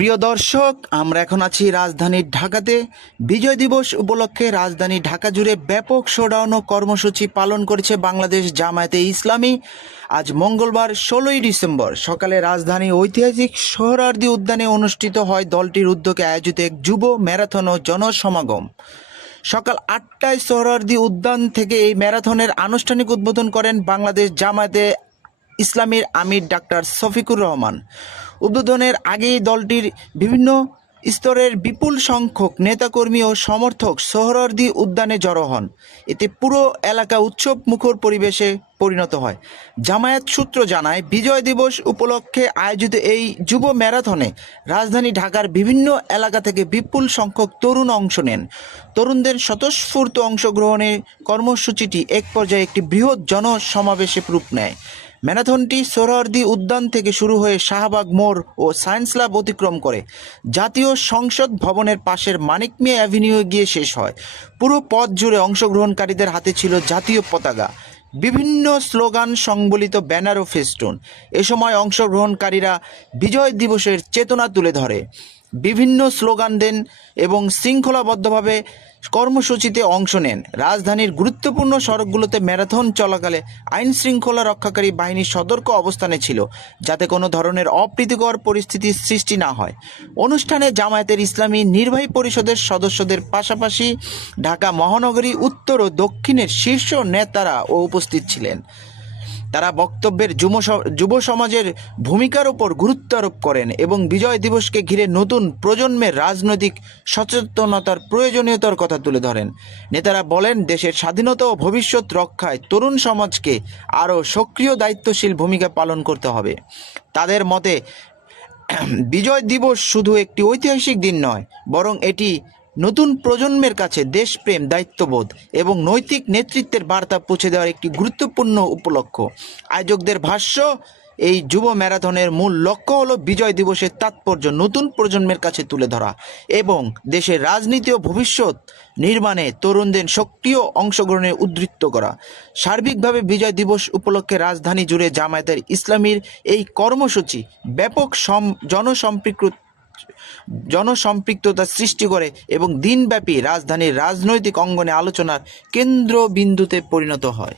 প্রিয় দর্শক, আমরা এখন আছি রাজধানী ঢাকাতে। বিজয় দিবস উপলক্ষে রাজধানী ঢাকা জুড়ে ব্যাপক শোডাউন ও কর্মসূচি পালন করেছে বাংলাদেশ জামায়াতে ইসলামী। আজ মঙ্গলবার 16ই ডিসেম্বর সকালে রাজধানী ঐতিহাসিক সোহরাওয়ার্দী উদ্যানে অনুষ্ঠিত হয় দলটির উদ্যোগে আয়োজিত এক যুব ম্যারাথন ও জনসমাগম। সকাল 8টায় সোহরাওয়ার্দী উদ্যান থেকে এই ম্যারাথনের আনুষ্ঠানিক উদ্বোধন করেন বাংলাদেশ জামায়াতে ইসলামীর আমির ডাক্তার শফিকুর রহমান। উদ্বোধনের আগেই দলটির বিভিন্ন স্তরের বিপুল সংখ্যক নেতাকর্মী ও সমর্থক সোহরাওয়ার্দী উদ্যানে জড়ো হন। এতে পুরো এলাকা উৎসব মুখর পরিবেশে পরিণত হয়। জামায়াত সূত্র জানায়, বিজয় দিবস উপলক্ষে আয়োজিত এই যুব ম্যারাথনে রাজধানী ঢাকার বিভিন্ন এলাকা থেকে বিপুল সংখ্যক তরুণ অংশ নেন। তরুণদের স্বতঃস্ফূর্ত অংশগ্রহণে কর্মসূচিটি এক পর্যায়ে একটি বৃহৎ জনসমাবেশে রূপ নেয়। ম্যারাথনটি সোহরাওয়ার্দী উদ্যান থেকে শুরু হয়ে শাহবাগ মোড় ও সায়েন্স ল্যাব অতিক্রম করে জাতীয় সংসদ ভবনের পাশের মানিক মিয়া অ্যাভিনিউ গিয়ে শেষ হয়। পুরো পথ জুড়ে অংশগ্রহণকারীদের হাতে ছিল জাতীয় পতাকা, বিভিন্ন স্লোগান সংবলিত ব্যানার ও ফেস্টুন। এ সময় অংশগ্রহণকারীরা বিজয় দিবসের চেতনা তুলে ধরে বিভিন্ন স্লোগান দেন এবং শৃঙ্খলাবদ্ধভাবে কর্মসূচিতে অংশ নেন। রাজধানীর গুরুত্বপূর্ণ সড়কগুলোতে ম্যারাথন চলাকালে আইন শৃঙ্খলা রক্ষাকারী বাহিনী সতর্ক অবস্থানে ছিল, যাতে কোনো ধরনের অপ্রীতিকর পরিস্থিতির সৃষ্টি না হয়। অনুষ্ঠানে জামায়াতের ইসলামী নির্বাহী পরিষদের সদস্যদের পাশাপাশি ঢাকা মহানগরী উত্তর ও দক্ষিণের শীর্ষ নেতারাও উপস্থিত ছিলেন। তারা বক্তব্যের যুব সমাজের ভূমিকার উপর গুরুত্ব আরোপ করেন এবং বিজয় দিবসকে ঘিরে নতুন প্রজন্মের রাজনৈতিক সচেতনতার প্রয়োজনীয়তার কথা তুলে ধরেন। নেতারা বলেন, দেশের স্বাধীনতা ও ভবিষ্যৎ রক্ষায় তরুণ সমাজকে আরও সক্রিয় দায়িত্বশীল ভূমিকা পালন করতে হবে। তাদের মতে বিজয় দিবস শুধু একটি ঐতিহাসিক দিন নয়, বরং এটি নতুন প্রজন্মের কাছে দেশপ্রেম, দায়িত্ববোধ এবং নৈতিক নেতৃত্বের বার্তা পৌঁছে দেওয়ার একটি গুরুত্বপূর্ণ উপলক্ষ। আয়োজকদের ভাষ্য, এই যুব ম্যারাথনের মূল লক্ষ্য হল বিজয় দিবসের তাৎপর্য নতুন প্রজন্মের কাছে তুলে ধরা এবং দেশের রাজনীতি ও ভবিষ্যৎ নির্মাণে তরুণদের সক্রিয় অংশগ্রহণে উদ্বুদ্ধ করা। সার্বিকভাবে বিজয় দিবস উপলক্ষে রাজধানী জুড়ে জামায়াতের ইসলামীর এই কর্মসূচি ব্যাপক জনসম্পৃক্ততা সৃষ্টি করে এবং দিনব্যাপী রাজধানীর রাজনৈতিক অঙ্গনে আলোচনার কেন্দ্রবিন্দুতে পরিণত হয়।